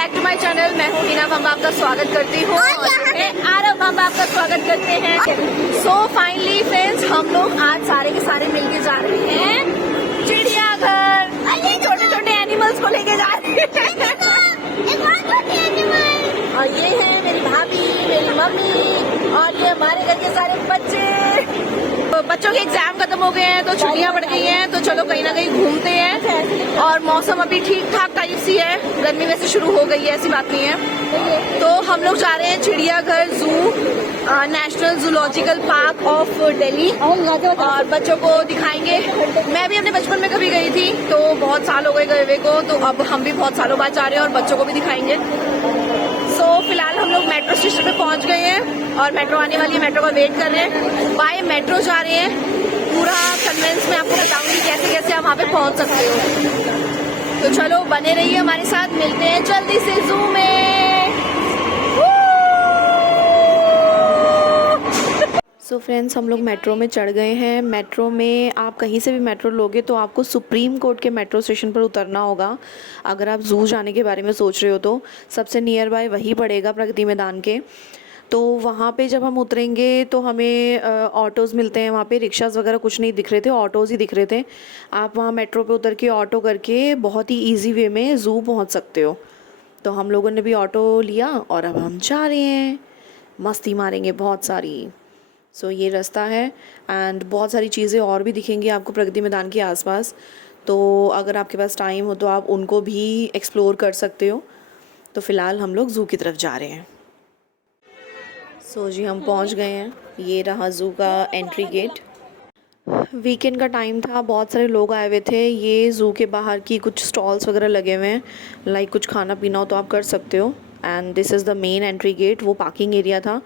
Back to my channel. मैं हूँ हीना बम्बा, आपका स्वागत करती हूँ। आरव बम्बा आपका स्वागत करते हैं। सो फाइनली फ्रेंड्स, हम लोग आज सारे के सारे मिलके जा रहे हैं चिड़ियाघर। छोटे छोटे एनिमल्स को लेके जा रहे हैं। और ये है मेरी भाभी, मेरी मम्मी और ये हमारे घर के सारे बच्चे। तो बच्चों के एग्जाम खत्म हो गए हैं तो छुट्टियां पड़ गई हैं, तो चलो कहीं ना कहीं घूमते हैं। और मौसम अभी ठीक ठाक टाइप सी है, गर्मी वैसे शुरू हो गई है, ऐसी बात नहीं है। तो हम लोग जा रहे हैं चिड़ियाघर, जू, national zoological park of Delhi, और बच्चों को दिखाएंगे। मैं भी अपने बचपन में कभी गई थी, तो बहुत साल हो गए हुए को, तो अब हम भी बहुत सालों बाद जा रहे हैं और बच्चों को भी दिखाएंगे। सो फिलहाल हम लोग मेट्रो स्टेशन पे पहुंच गए हैं और मेट्रो आने वाली है, मेट्रो का वेट कर रहे हैं। बाय मेट्रो जा रहे हैं। पूरा कन्वेंस में आपको बताऊंगी कैसे कैसे आप वहाँ पे पहुंच सकते हो। तो चलो बने रहिए हमारे साथ, मिलते हैं जल्दी से जू में। सो फ्रेंड्स, हम लोग मेट्रो में चढ़ गए हैं। मेट्रो में आप कहीं से भी मेट्रो लोगे तो आपको सुप्रीम कोर्ट के मेट्रो स्टेशन पर उतरना होगा। अगर आप जू जाने के बारे में सोच रहे हो तो सबसे नियर बाय वही पड़ेगा, प्रगति मैदान के। तो वहाँ पे जब हम उतरेंगे तो हमें ऑटोज़ मिलते हैं। वहाँ पे रिक्शास वगैरह कुछ नहीं दिख रहे थे, ऑटोज़ ही दिख रहे थे। आप वहाँ मेट्रो पे उतर के ऑटो करके बहुत ही ईजी वे में ज़ू पहुँच सकते हो। तो हम लोगों ने भी ऑटो लिया और अब हम जा रहे हैं, मस्ती मारेंगे बहुत सारी। सो ये रास्ता है एंड बहुत सारी चीज़ें और भी दिखेंगी आपको प्रगति मैदान के आसपास। तो अगर आपके पास टाइम हो तो आप उनको भी एक्सप्लोर कर सकते हो। तो फ़िलहाल हम लोग ज़ू की तरफ जा रहे हैं। सो जी, हम पहुंच गए हैं। ये रहा ज़ू का एंट्री गेट। वीकेंड का टाइम था, बहुत सारे लोग आए हुए थे। ये ज़ू के बाहर की कुछ स्टॉल्स वगैरह लगे हुए हैं, लाइक कुछ खाना पीना हो तो आप कर सकते हो। And this is the main entry gate. वो पार्किंग एरिया था,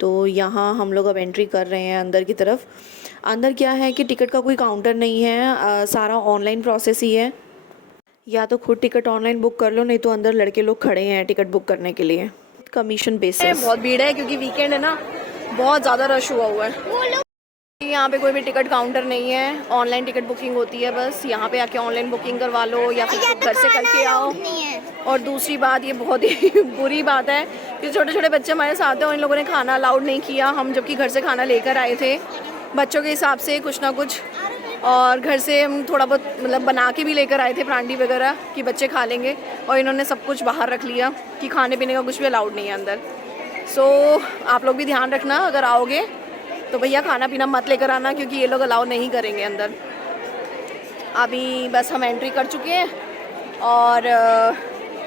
तो यहाँ हम लोग अब एंट्री कर रहे हैं अंदर की तरफ। अंदर क्या है कि टिकट का कोई काउंटर नहीं है, सारा ऑनलाइन प्रोसेस ही है। या तो खुद टिकट ऑनलाइन बुक कर लो, नहीं तो अंदर लड़के लोग खड़े हैं टिकट बुक करने के लिए, कमीशन बेसिस। बहुत भीड़ है क्योंकि वीकेंड है ना, बहुत ज़्यादा रश हुआ है। यहाँ पे कोई भी टिकट काउंटर नहीं है, ऑनलाइन टिकट बुकिंग होती है बस। यहाँ पे आके ऑनलाइन बुकिंग करवा लो या फिर घर से करके आओ। और दूसरी बात, ये बहुत ही बुरी बात है कि छोटे छोटे बच्चे हमारे साथ हैं और इन लोगों ने खाना अलाउड नहीं किया। हम जबकि घर से खाना लेकर आए थे बच्चों के हिसाब से कुछ ना कुछ, और घर से हम थोड़ा बहुत मतलब बना के भी लेकर आए थे परांठी वगैरह कि बच्चे खा लेंगे, और इन्होंने सब कुछ बाहर रख लिया कि खाने पीने का कुछ भी अलाउड नहीं है अंदर। सो आप लोग भी ध्यान रखना, अगर आओगे तो भैया खाना पीना मत लेकर आना, क्योंकि ये लोग अलाउ नहीं करेंगे अंदर। अभी बस हम एंट्री कर चुके हैं और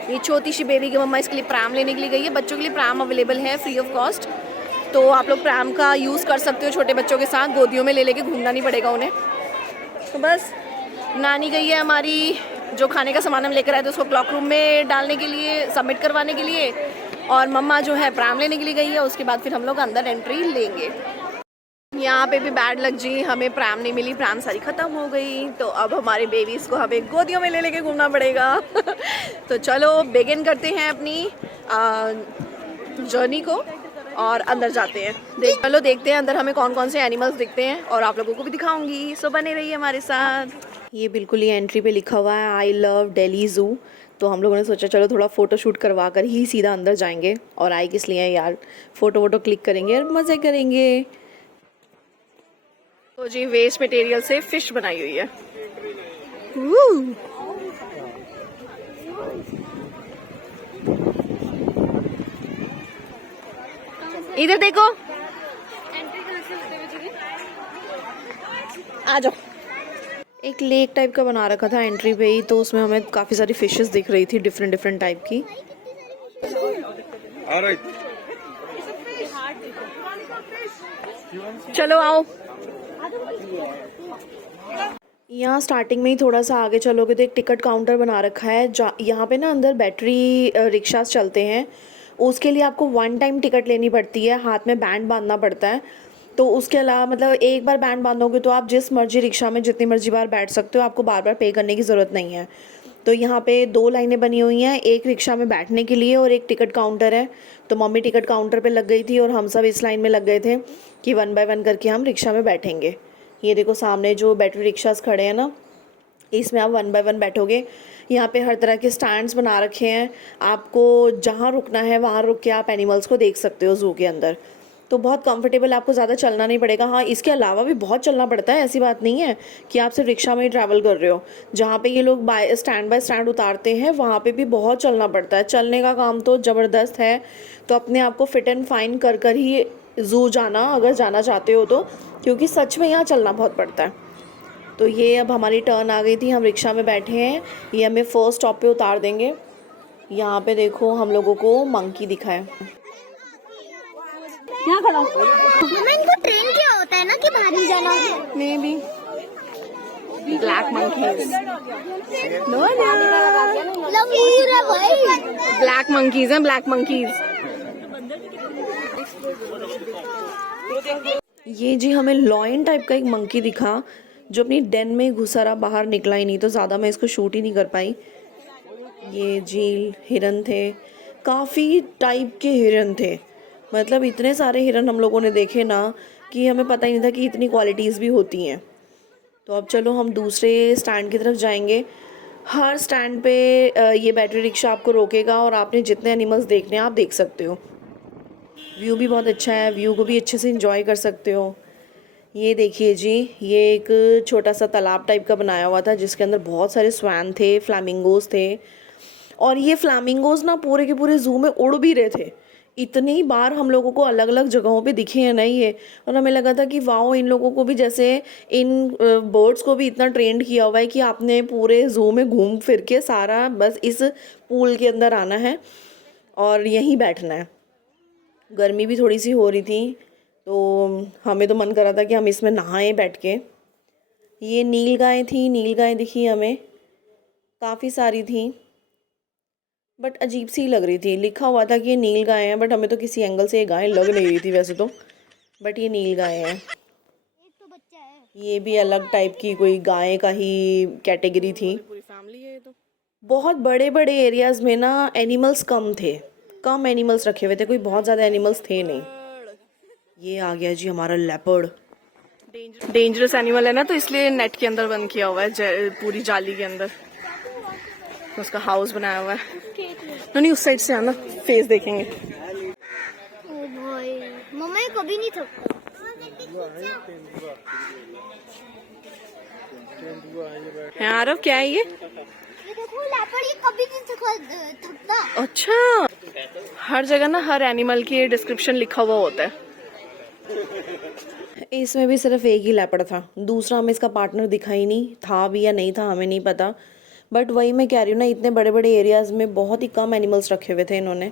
ये छोटी सी बेबी की मम्मा इसके लिए प्रैम लेने के लिए गई है। बच्चों के लिए प्रैम अवेलेबल है फ्री ऑफ कॉस्ट, तो आप लोग प्रैम का यूज़ कर सकते हो छोटे बच्चों के साथ। गोदियों में ले लेके घूमना नहीं पड़ेगा उन्हें। तो बस नानी गई है हमारी, जो खाने का सामान हम लेकर आए थे उसको क्लॉक रूम में डालने के लिए, सबमिट करवाने के लिए, और मम्मा जो है प्रैम लेने के लिए गई है। उसके बाद फिर हम लोग अंदर एंट्री लेंगे। यहाँ पे भी बैड लग जी, हमें प्रैम नहीं मिली, प्रैम सारी ख़त्म हो गई। तो अब हमारे बेबीज़ को हमें गोदियों में ले लेके घूमना पड़ेगा। तो चलो बिगिन करते हैं अपनी जर्नी को और अंदर जाते हैं। चलो देखते हैं अंदर हमें कौन कौन से एनिमल्स दिखते हैं और आप लोगों को भी दिखाऊंगी। सो बने रहिए हमारे साथ। ये बिल्कुल ही एंट्री पे लिखा हुआ है आई लव दिल्ली ज़ू। तो हम लोगों ने सोचा चलो थोड़ा फ़ोटो शूट करवा कर ही सीधा अंदर जाएंगे। और आए किस लिए यार, फ़ोटो वोटो क्लिक करेंगे और मज़े करेंगे। तो जी वेस्ट मटेरियल से फिश बनाई हुई है। इधर देखो, आ जाओ। एक लेक टाइप का बना रखा था एंट्री पे ही, तो उसमें हमें काफी सारी फिशेस दिख रही थी डिफरेंट टाइप की। चलो आओ। यहाँ स्टार्टिंग में ही थोड़ा सा आगे चलोगे तो एक टिकट काउंटर बना रखा है। यहाँ पे ना अंदर बैटरी रिक्शास चलते हैं, उसके लिए आपको वन टाइम टिकट लेनी पड़ती है, हाथ में बैंड बांधना पड़ता है। तो उसके अलावा मतलब एक बार बैंड बांधोगे तो आप जिस मर्जी रिक्शा में जितनी मर्जी बार बैठ सकते हो, आपको बार बार पे करने की ज़रूरत नहीं है। तो यहाँ पे 2 लाइनें बनी हुई हैं, एक रिक्शा में बैठने के लिए और एक टिकट काउंटर है। तो मम्मी टिकट काउंटर पे लग गई थी और हम सब इस लाइन में लग गए थे कि 1 बाय 1 करके हम रिक्शा में बैठेंगे। ये देखो सामने जो बैटरी रिक्शास खड़े हैं ना, इसमें आप 1 बाय 1 बैठोगे। यहाँ पे हर तरह के स्टैंड्स बना रखे हैं, आपको जहाँ रुकना है वहाँ रुक के आप एनिमल्स को देख सकते हो ज़ू के अंदर। तो बहुत कंफर्टेबल, आपको ज़्यादा चलना नहीं पड़ेगा। हाँ, इसके अलावा भी बहुत चलना पड़ता है, ऐसी बात नहीं है कि आप सिर्फ रिक्शा में ही ट्रैवल कर रहे हो। जहाँ पे ये लोग बाय स्टैंड उतारते हैं वहाँ पे भी बहुत चलना पड़ता है। चलने का काम तो ज़बरदस्त है। तो अपने आप को फिट एंड फाइन कर कर ही ज़ू जाना, अगर जाना चाहते हो तो, क्योंकि सच में यहाँ चलना बहुत पड़ता है। तो ये अब हमारी टर्न आ गई थी, हम रिक्शा में बैठे हैं, ये हमें फर्स्ट स्टॉप पे उतार देंगे। यहाँ पे देखो हम लोगों को मंकी दिखा है। यहाँ खड़ा इनको ट्रेन क्या होता है ना कि बाहर ही जाना है। May be black monkeys, black monkeys हैं, ब्लैक मंकीज। ये जी हमें लॉयन टाइप का एक मंकी दिखा जो अपनी डेन में घुसा रहा, बाहर निकला ही नहीं, तो ज़्यादा मैं इसको शूट ही नहीं कर पाई। ये जी हिरन थे, काफ़ी टाइप के हिरन थे, मतलब इतने सारे हिरन हम लोगों ने देखे ना कि हमें पता ही नहीं था कि इतनी क्वालिटीज़ भी होती हैं। तो अब चलो हम दूसरे स्टैंड की तरफ जाएंगे। हर स्टैंड पे ये बैटरी रिक्शा आपको रोकेगा और आपने जितने एनिमल्स देखने हैं आप देख सकते हो। व्यू भी बहुत अच्छा है, व्यू को भी अच्छे से एंजॉय कर सकते हो। ये देखिए जी, ये एक छोटा सा तालाब टाइप का बनाया हुआ था जिसके अंदर बहुत सारे स्वैन थे, फ्लैमिंगोज थे। और ये फ्लैमिंगोज ना पूरे के पूरे ज़ू में उड़ भी रहे थे। इतनी बार हम लोगों को अलग अलग जगहों पे दिखे हैं ना ये, और हमें लगा था कि वाओ, इन लोगों को भी जैसे इन बर्ड्स को भी इतना ट्रेंड किया हुआ है कि आपने पूरे ज़ू में घूम फिर के सारा बस इस पूल के अंदर आना है और यहीं बैठना है। गर्मी भी थोड़ी सी हो रही थी तो हमें तो मन कर रहा था कि हम इसमें नहाएं बैठ के। ये नील गायें थी, नील गायें दिखी हमें, काफ़ी सारी थी, बट अजीब सी लग रही थी। लिखा हुआ था कि ये नील गाय हैं, बट हमें तो किसी एंगल से ये गाय लग नहीं रही थी वैसे तो, बट ये नील गाय हैं। एक तो बच्चा है, ये भी अलग टाइप की कोई गाय का ही कैटेगरी थी। पूरी फैमिली है ये तो। बहुत बड़े बड़े एरियाज में ना एनिमल्स कम थे, कम एनिमल्स रखे हुए थे, कोई बहुत ज़्यादा एनिमल्स थे नहीं। ये आ गया जी हमारा लेपर्ड। डेंजरस एनिमल है ना, तो इसलिए नेट के अंदर बंद किया हुआ है, पूरी जाली के अंदर उसका हाउस बनाया हुआ है। नहीं, उस साइड से आना, फेस देखेंगे। ओ भाई मम्मा ये कभी नहीं थकता। है आरव, क्या है ये देखो लेपर्ड, ये कभी नहीं थकता। अच्छा, हर जगह ना हर एनिमल की डिस्क्रिप्शन लिखा हुआ होता है। इसमें भी सिर्फ एक ही लेपर्ड था, दूसरा हमें इसका पार्टनर दिखा ही नहीं, था भी या नहीं था हमें नहीं पता। बट वही मैं कह रही हूँ ना, इतने बड़े बड़े एरियाज में बहुत ही कम एनिमल्स रखे हुए थे इन्होंने।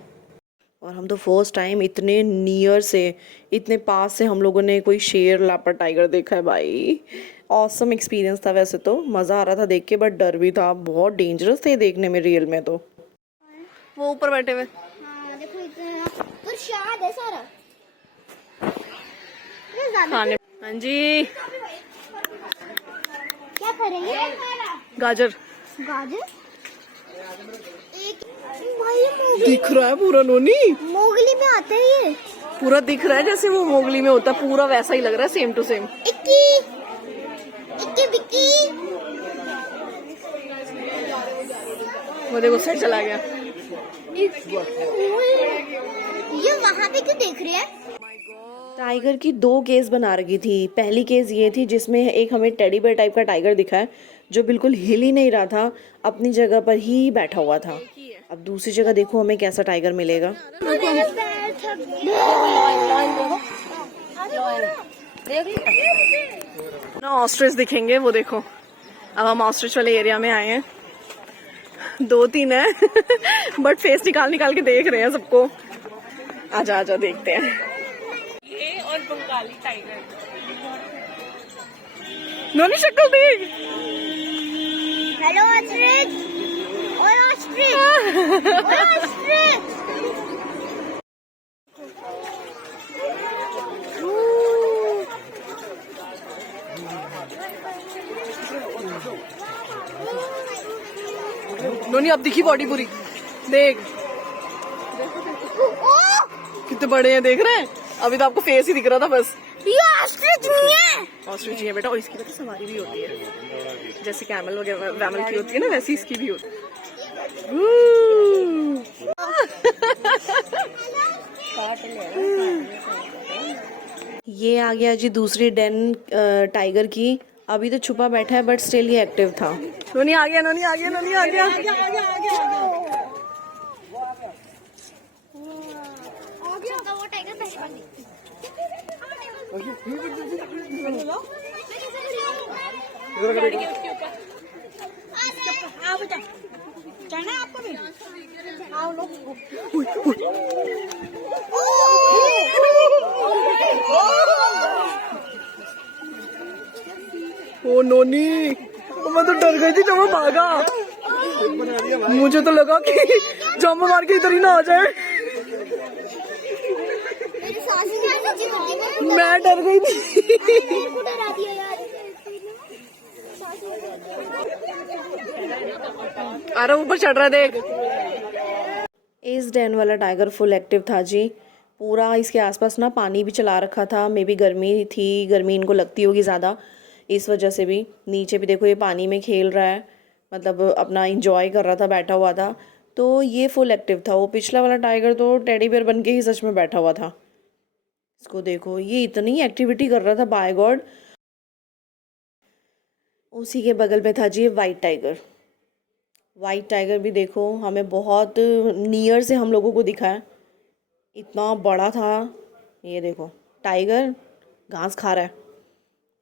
और हम तो फर्स्ट टाइम इतने नियर से, इतने पास से हम लोगों ने कोई शेर, लेपर्ड, टाइगर देखा है भाई। ऑसम एक्सपीरियंस था वैसे तो, मज़ा आ रहा था देख के, बट डर भी था, बहुत डेंजरस थे देखने में रियल में तो। वो ऊपर बैठे हुए, हाँ देखो इतना प्रसाद है सारा खाने। हाँ जी, क्या करेंगे? गाजर गाजर एक भाई दिख रहा है पूरा। नोनी, मोगली में आते हैं ये, पूरा दिख रहा है जैसे वो मोगली में होता, पूरा वैसा ही लग रहा है, सेम टू सेम। इक्की इक्की बिक्की, वो देखो सेट चला गया। ये वहाँ पे क्यों देख रहे हैं? टाइगर की दो केस बना रखी थी। पहली केस ये थी जिसमें एक हमें टेडी बेयर टाइप का टाइगर दिखा है जो बिल्कुल हिल ही नहीं रहा था, अपनी जगह पर ही बैठा हुआ था। अब दूसरी जगह देखो हमें कैसा टाइगर मिलेगा। ना ऑस्ट्रिच दिखेंगे, वो देखो। अब हम ऑस्ट्रिच वाले एरिया में आए हैं, 2-3 है बट फेस निकाल निकाल के देख रहे हैं सबको। आजा आजा देखते हैं। ये और बंगाली टाइगर, नोनी शक्ल देख। हेलो ऑस्ट्रिच, ओए ऑस्ट्रिच, ओए ऑस्ट्रिच। नोनी अब दिखी बॉडी पूरी, देख कितने बड़े हैं, देख रहे हैं। अभी तो आपको फेस ही दिख रहा था बस, ये ऑस्ट्रिच नहीं है। ऑस्ट्रिच है बेटा, और इसकी तो सवारी भी होती है, जैसे कैमल वगैरह वैमल की होती है ना, वैसी इसकी भी होती है। ये आ गया जी दूसरी डेन टाइगर की। अभी तो छुपा बैठा है बट स्टिल ये एक्टिव था। नोनी आ गया, नोनी आ गया, नोनी आ गया। वो टाइगर पहले बन गई। चढ़ना है आपको भी? आओ लोग। ओ नोनी, मैं तो डर गई थी जब वो भागा। मुझे तो लगा कि जंप मार के इधर ही ना आ जाए। मैं डर गई थी। अरे ऊपर चढ़ रहा देख। इस डेन वाला टाइगर फुल एक्टिव था जी। पूरा इसके आसपास ना पानी भी चला रखा था। मे बी गर्मी थी, गर्मी इनको लगती होगी ज़्यादा, इस वजह से भी। नीचे भी देखो ये पानी में खेल रहा है, मतलब अपना इंजॉय कर रहा था, बैठा हुआ था। तो ये फुल एक्टिव था। वो पिछला वाला टाइगर तो टेडी बेयर बन के ही सच में बैठा हुआ था। इसको देखो, ये इतनी एक्टिविटी कर रहा था, बाय गॉड। उसी के बगल में था जी वाइट टाइगर। वाइट टाइगर भी देखो, हमें बहुत नियर से हम लोगों को दिखा है, इतना बड़ा था। ये देखो टाइगर घास खा रहा है।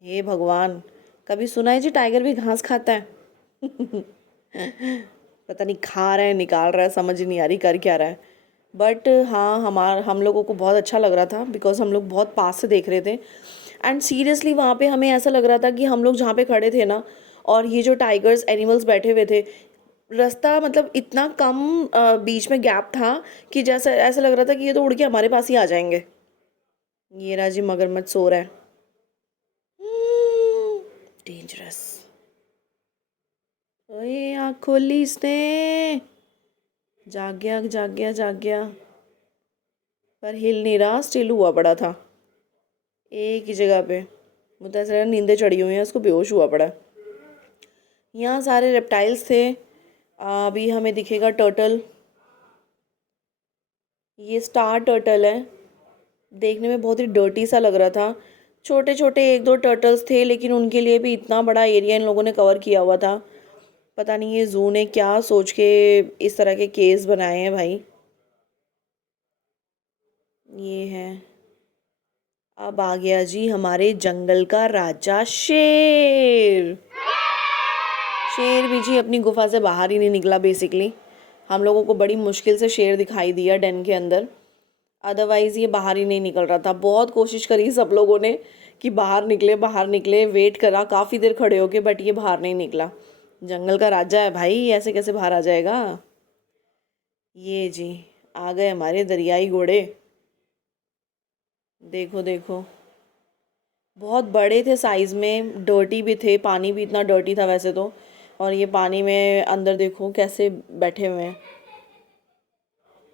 हे भगवान, कभी सुना है जी टाइगर भी घास खाता है? पता नहीं खा रहा है, निकाल रहा है, समझ ही नहीं आ रही कर क्या रहा है। बट हाँ, हम लोगों को बहुत अच्छा लग रहा था, बिकॉज हम लोग बहुत पास से देख रहे थे। एंड सीरियसली वहाँ पे हमें ऐसा लग रहा था कि हम लोग जहाँ पे खड़े थे ना, और ये जो टाइगर्स एनिमल्स बैठे हुए थे, रास्ता मतलब इतना कम बीच में गैप था कि जैसा ऐसा लग रहा था कि ये तो उड़ के हमारे पास ही आ जाएंगे। ये राजी मगरमच्छ सो रहा है, डेंजरस। ओए आँख खोल ली इसने, जाग गया, जाग गया, जाग गया, पर हिल नहीं रहा, स्टिल हुआ पड़ा था एक ही जगह पे। मुझे ऐसा लगा नींदें चढ़ी हुई हैं, उसको बेहोश हुआ पड़ा। यहाँ सारे रेप्टाइल्स थे। अभी हमें दिखेगा टर्टल। ये स्टार टर्टल है, देखने में बहुत ही डर्टी सा लग रहा था। छोटे छोटे एक दो टर्टल्स थे, लेकिन उनके लिए भी इतना बड़ा एरिया इन लोगों ने कवर किया हुआ था। पता नहीं ये जू ने क्या सोच के इस तरह के केस बनाए हैं भाई। ये है, अब आ गया जी हमारे जंगल का राजा शेर। शेर भी जी अपनी गुफा से बाहर ही नहीं निकला बेसिकली। हम लोगों को बड़ी मुश्किल से शेर दिखाई दिया डेन के अंदर, अदरवाइज़ ये बाहर ही नहीं निकल रहा था। बहुत कोशिश करी सब लोगों ने कि बाहर निकले, बाहर निकले, वेट करा काफ़ी देर खड़े होके, बट ये बाहर नहीं निकला। जंगल का राजा है भाई, ऐसे कैसे बाहर आ जाएगा। ये जी आ गए हमारे दरियाई घोड़े। देखो देखो, बहुत बड़े थे साइज़ में, डर्टी भी थे, पानी भी इतना डर्टी था वैसे तो। और ये पानी में अंदर देखो कैसे बैठे हुए हैं,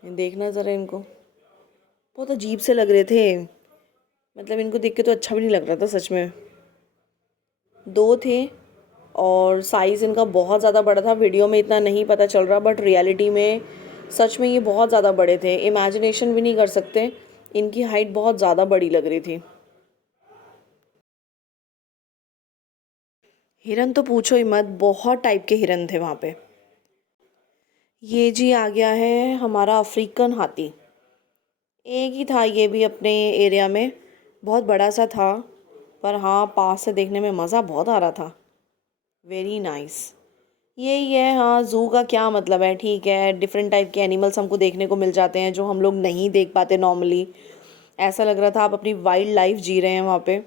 देखना ज़रा इनको, बहुत अजीब से लग रहे थे। मतलब इनको देख के तो अच्छा भी नहीं लग रहा था सच में। दो थे और साइज़ इनका बहुत ज़्यादा बड़ा था। वीडियो में इतना नहीं पता चल रहा, बट रियलिटी में सच में ये बहुत ज़्यादा बड़े थे। इमेजिनेशन भी नहीं कर सकते, इनकी हाइट बहुत ज़्यादा बड़ी लग रही थी। हिरन तो पूछो ही मत, बहुत टाइप के हिरन थे वहाँ पे। ये जी आ गया है हमारा अफ्रीकन हाथी। एक ही था ये भी अपने एरिया में, बहुत बड़ा सा था, पर हाँ पास से देखने में मज़ा बहुत आ रहा था। Very nice. यही है, हाँ ज़ू का क्या मतलब है, ठीक है, डिफरेंट टाइप के एनिमल्स हमको देखने को मिल जाते हैं जो हम लोग नहीं देख पाते नॉर्मली। ऐसा लग रहा था आप अपनी वाइल्ड लाइफ जी रहे हैं वहाँ पे।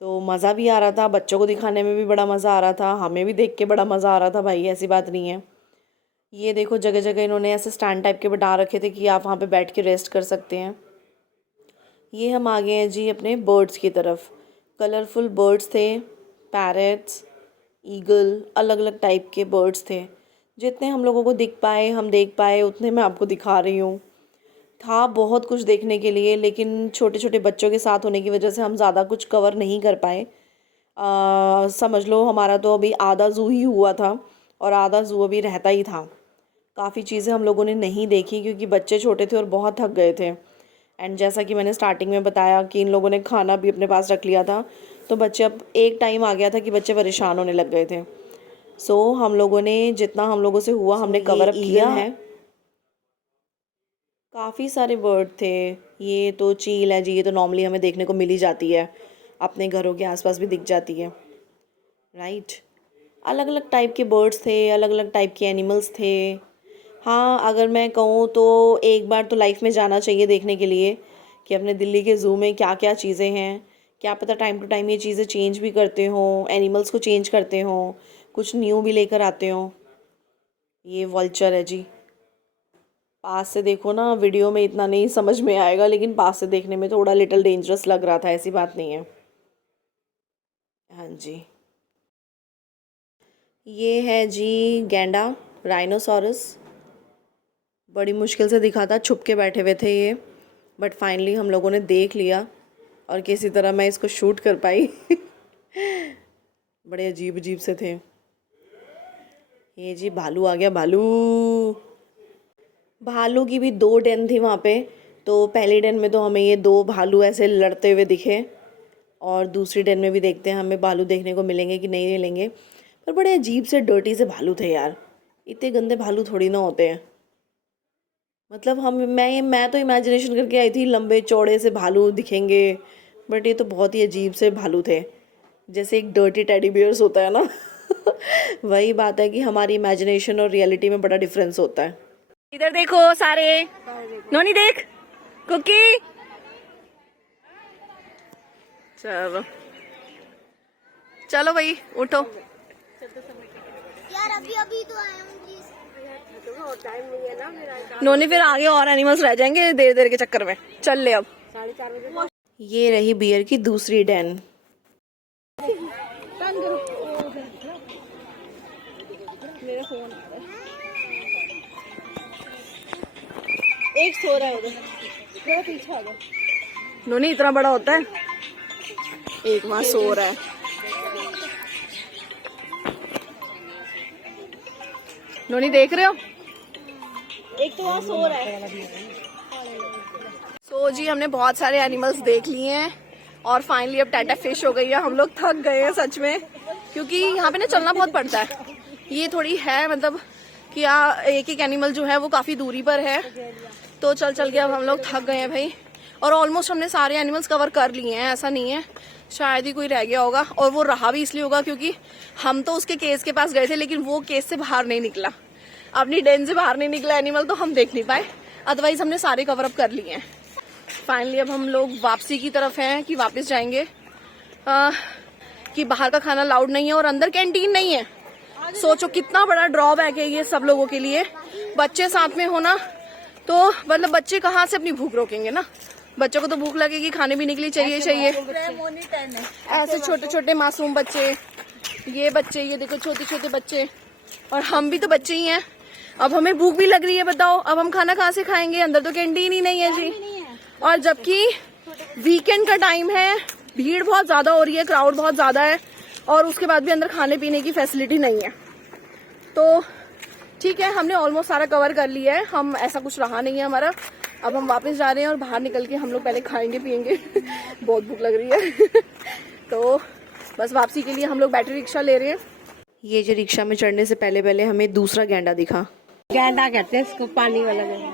तो मज़ा भी आ रहा था, बच्चों को दिखाने में भी बड़ा मज़ा आ रहा था, हमें भी देख के बड़ा मज़ा आ रहा था भाई, ऐसी बात नहीं है। ये देखो जगह जगह इन्होंने ऐसे स्टैंड टाइप के बना रखे थे कि आप वहाँ पे बैठ के रेस्ट कर सकते हैं। ये हम आ गए हैं जी अपने बर्ड्स की तरफ। कलरफुल बर्ड्स थे, पैरट्स, ईगल, अलग अलग टाइप के बर्ड्स थे। जितने हम लोगों को दिख पाए, हम देख पाए, उतने मैं आपको दिखा रही हूँ। था बहुत कुछ देखने के लिए, लेकिन छोटे छोटे बच्चों के साथ होने की वजह से हम ज़्यादा कुछ कवर नहीं कर पाए। समझ लो हमारा तो अभी आधा ज़ू ही हुआ था और आधा ज़ू अभी रहता ही था। काफ़ी चीज़ें हम लोगों ने नहीं देखी क्योंकि बच्चे छोटे थे और बहुत थक गए थे। एंड जैसा कि मैंने स्टार्टिंग में बताया कि इन लोगों ने खाना भी अपने पास रख लिया था, तो बच्चे अब एक टाइम आ गया था कि बच्चे परेशान होने लग गए थे। सो हम लोगों ने जितना हम लोगों से हुआ हमने कवर अप किया है। काफ़ी सारे बर्ड थे। ये तो चील है जी, ये तो नॉर्मली हमें देखने को मिल ही जाती है, अपने घरों के आसपास भी दिख जाती है, राइट। अलग अलग टाइप के बर्ड्स थे, अलग अलग टाइप के एनिमल्स थे। हाँ, अगर मैं कहूँ तो एक बार तो लाइफ में जाना चाहिए देखने के लिए कि अपने दिल्ली के ज़ू में क्या क्या चीज़ें हैं। क्या पता टाइम टू टाइम ये चीज़ें चेंज भी करते हों, एनिमल्स को चेंज करते हों, कुछ न्यू भी लेकर आते हों। ये वल्चर है जी। पास से देखो ना, वीडियो में इतना नहीं समझ में आएगा, लेकिन पास से देखने में थोड़ा लिटिल डेंजरस लग रहा था, ऐसी बात नहीं है। हाँ जी, ये है जी गैंडा, राइनोसॉरस। बड़ी मुश्किल से दिखा था, छुप के बैठे हुए थे ये, बट फाइनली हम लोगों ने देख लिया और किसी तरह मैं इसको शूट कर पाई। बड़े अजीब अजीब से थे। ये जी भालू आ गया, भालू। भालू की भी 2 डेन थी वहाँ पे। तो पहली डेन में तो हमें ये 2 भालू ऐसे लड़ते हुए दिखे, और दूसरी डेन में भी देखते हैं हमें भालू देखने को मिलेंगे कि नहीं मिलेंगे। पर बड़े अजीब से डर्टी से भालू थे यार, इतने गंदे भालू थोड़ी ना होते हैं। मतलब मैं तो इमेजिनेशन करके आई थी लंबे चौड़े से भालू दिखेंगे, बट ये तो बहुत ही अजीब से भालू थे, जैसे एक डर्टी टेडी बियर्स होता है ना। वही बात है कि हमारी इमेजिनेशन और रियलिटी में बड़ा डिफरेंस होता है। इधर देखो सारे, नोनी देख, कुकी। चलो चलो भाई उठो। यार अभी अभी तो आया हूँ प्लीज। नोनी फिर आगे और एनिमल्स रह जाएंगे देर देर के चक्कर में। चल ले अब। ये रही बियर की दूसरी डेन। एक सो रहा है उधर, थोड़ा पीछे आ जा। नोनी इतना बड़ा होता है, एक वहां सो रहा है। नोनी देख रहे हो, एक तो वहां सो रहा है। सो जी हमने बहुत सारे एनिमल्स देख लिए हैं और फाइनली अब टाटा फिश हो गई है। हम लोग थक गए हैं सच में, क्योंकि यहाँ पे ना चलना बहुत पड़ता है। ये थोड़ी है मतलब कि एक एक एनिमल जो है वो काफी दूरी पर है, तो चल चल के अब हम लोग थक गए हैं भाई। और ऑलमोस्ट हमने सारे एनिमल्स कवर कर लिए हैं, ऐसा नहीं है, शायद ही कोई रह गया होगा। और वो रहा भी इसलिए होगा क्योंकि हम तो उसके केस के पास गए थे, लेकिन वो केस से बाहर नहीं निकला, अपनी डेन से बाहर नहीं निकला एनिमल, तो हम देख नहीं पाए। अदरवाइज हमने सारे कवर अप कर लिए हैं। फाइनली अब हम लोग वापसी की तरफ हैं कि वापस जाएंगे, कि बाहर का खाना लाउड नहीं है और अंदर कैंटीन नहीं है। सोचो कितना बड़ा ड्रॉबैक है ये सब लोगों के लिए। बच्चे साथ में होना तो मतलब बच्चे कहाँ से अपनी भूख रोकेंगे ना, बच्चों को तो भूख लगेगी, खाने पीने के लिए चाहिए। ऐसे छोटे छोटे मासूम बच्चे, ये देखो छोटे छोटे बच्चे, और हम भी तो बच्चे ही हैं। अब हमें भूख भी लग रही है, बताओ अब हम खाना कहाँ से खाएंगे, अंदर तो कैंटीन ही नहीं है जी। और जबकि वीकेंड का टाइम है, भीड़ बहुत ज्यादा हो रही है, क्राउड बहुत ज्यादा है, और उसके बाद भी अंदर खाने पीने की फैसिलिटी नहीं है। तो ठीक है, हमने ऑलमोस्ट सारा कवर कर लिया है, हम ऐसा कुछ रहा नहीं है हमारा। अब हम वापस जा रहे हैं और बाहर निकल के हम लोग पहले खाएंगे पियेंगे। बहुत भूख लग रही है। तो बस वापसी के लिए हम लोग बैटरी रिक्शा ले रहे हैं। ये जो रिक्शा में चढ़ने से पहले पहले हमें दूसरा गैंडा दिखा। गैंडा कहते हैं इसको, पानी वाला गैंडा,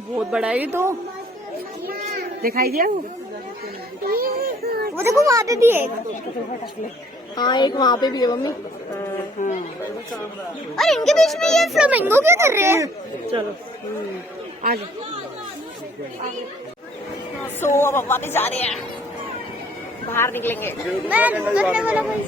बहुत बड़ा है ये तो। दिखाई दिया वो देखो वहाँ पे भी है। हाँ एक वहाँ पे भी है मम्मी। और इनके बीच में ये फ्लामिंगो क्या कर रहे हैं? चलो आ जाओ। सो अब हम वापस जा रहे हैं, बाहर निकलेंगे। मैं करने वाला भाई।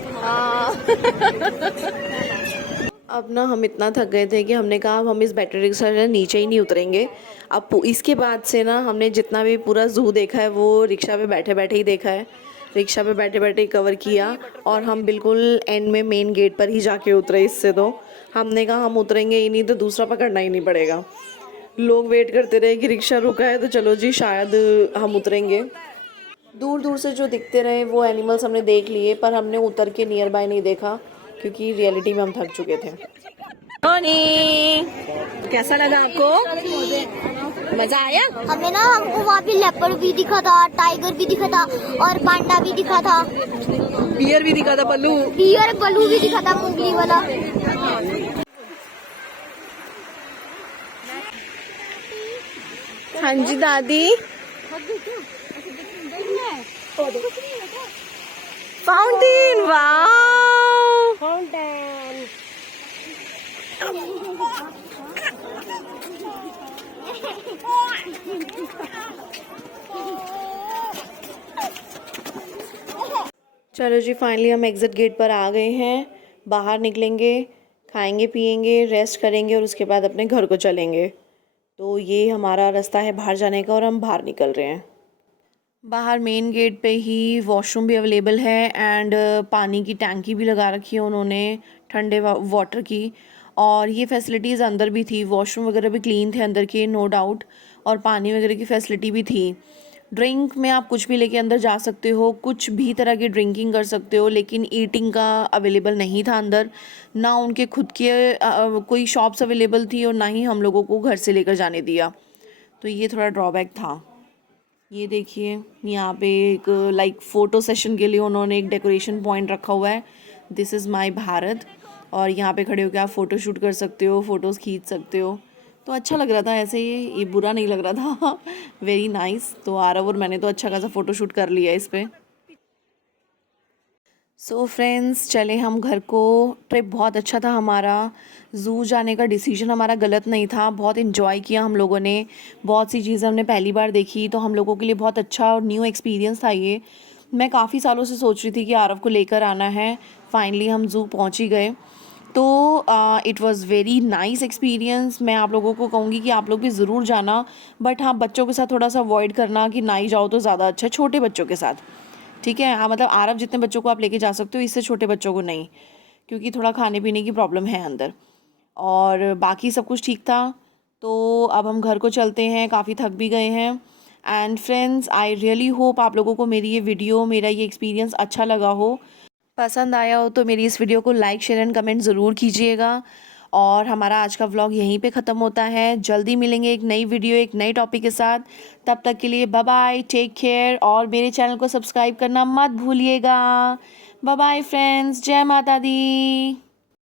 अब ना हम इतना थक गए थे कि हमने कहा अब हम इस बैटरी रिक्शा से नीचे ही नहीं उतरेंगे। अब इसके बाद से ना हमने जितना भी पूरा ज़ू देखा है वो रिक्शा पे बैठे बैठे ही देखा है, रिक्शा पे बैठे बैठे ही कवर किया। और हम बिल्कुल एंड में मेन गेट पर ही जाके उतरे। इससे तो हमने कहा हम उतरेंगे ही नहीं तो दूसरा पकड़ना ही नहीं पड़ेगा। लोग वेट करते रहे कि रिक्शा रुका है तो चलो जी शायद हम उतरेंगे। दूर दूर से जो दिखते रहे वो एनिमल्स हमने देख लिए, पर हमने उतर के नियर बाय नहीं देखा क्योंकि रियलिटी में हम थक चुके थे। कैसा लगा आपको? मजा आया? हमें ना हमको वहाँ पे लेपर्ड भी दिखा था, टाइगर भी दिखा था और पांडा भी दिखा था, बियर भी दिखा था, बल्लू। बियर बलू भी दिखा था, मुगली वाला। हाँ जी दादी। Fountain, wow. फाउंटेन। चलो जी फाइनली हम एग्ज़िट गेट पर आ गए हैं। बाहर निकलेंगे, खाएंगे पिएंगे, रेस्ट करेंगे और उसके बाद अपने घर को चलेंगे। तो ये हमारा रास्ता है बाहर जाने का और हम बाहर निकल रहे हैं। बाहर मेन गेट पे ही वॉशरूम भी अवेलेबल है एंड पानी की टैंकी भी लगा रखी है उन्होंने, ठंडे वाटर की। और ये फैसिलिटीज़ अंदर भी थी, वॉशरूम वगैरह भी क्लीन थे अंदर के, नो डाउट, और पानी वगैरह की फैसिलिटी भी थी। ड्रिंक में आप कुछ भी लेके अंदर जा सकते हो, कुछ भी तरह की ड्रिंकिंग कर सकते हो, लेकिन ईटिंग का अवेलेबल नहीं था अंदर। ना उनके खुद के कोई शॉप्स अवेलेबल थी और ना ही हम लोगों को घर से लेकर जाने दिया। तो ये थोड़ा ड्रॉबैक था। ये देखिए यहाँ पे एक लाइक फ़ोटो सेशन के लिए उन्होंने एक डेकोरेशन पॉइंट रखा हुआ है, दिस इज़ माई भारत। और यहाँ पे खड़े होकर आप फ़ोटो शूट कर सकते हो, फ़ोटोज़ खींच सकते हो। तो अच्छा लग रहा था ऐसे, ये बुरा नहीं लग रहा था वेरी नाइस। तो आरव और मैंने तो अच्छा खासा फ़ोटो शूट कर लिया इस पर। सो फ्रेंड्स चले हम घर को। ट्रिप बहुत अच्छा था हमारा। ज़ू जाने का डिसीजन हमारा गलत नहीं था, बहुत इन्जॉय किया हम लोगों ने, बहुत सी चीज़ें हमने पहली बार देखी, तो हम लोगों के लिए बहुत अच्छा और न्यू एक्सपीरियंस था ये। मैं काफ़ी सालों से सोच रही थी कि आरव को लेकर आना है, फाइनली हम ज़ू पहुंच ही गए। तो it was very nice experience. मैं आप लोगों को कहूँगी कि आप लोग भी ज़रूर जाना, बट हाँ बच्चों के साथ थोड़ा सा अवॉइड करना कि ना ही जाओ तो ज़्यादा अच्छा, छोटे बच्चों के साथ, ठीक है। हाँ मतलब आरव जितने बच्चों को आप लेके जा सकते हो, इससे छोटे बच्चों को नहीं, क्योंकि थोड़ा खाने पीने की प्रॉब्लम है अंदर। और बाकी सब कुछ ठीक था। तो अब हम घर को चलते हैं, काफ़ी थक भी गए हैं। And friends I really hope आप लोगों को मेरी ये वीडियो, मेरा ये एक्सपीरियंस अच्छा लगा हो, पसंद आया हो। तो मेरी इस वीडियो को लाइक शेयर एंड कमेंट ज़रूर कीजिएगा। और हमारा आज का व्लॉग यहीं पे ख़त्म होता है। जल्दी मिलेंगे एक नई वीडियो, एक नई टॉपिक के साथ। तब तक के लिए बाय बाय, टेक केयर, और मेरे चैनल को सब्सक्राइब करना मत भूलिएगा। बाय बाय फ्रेंड्स, जय माता दी।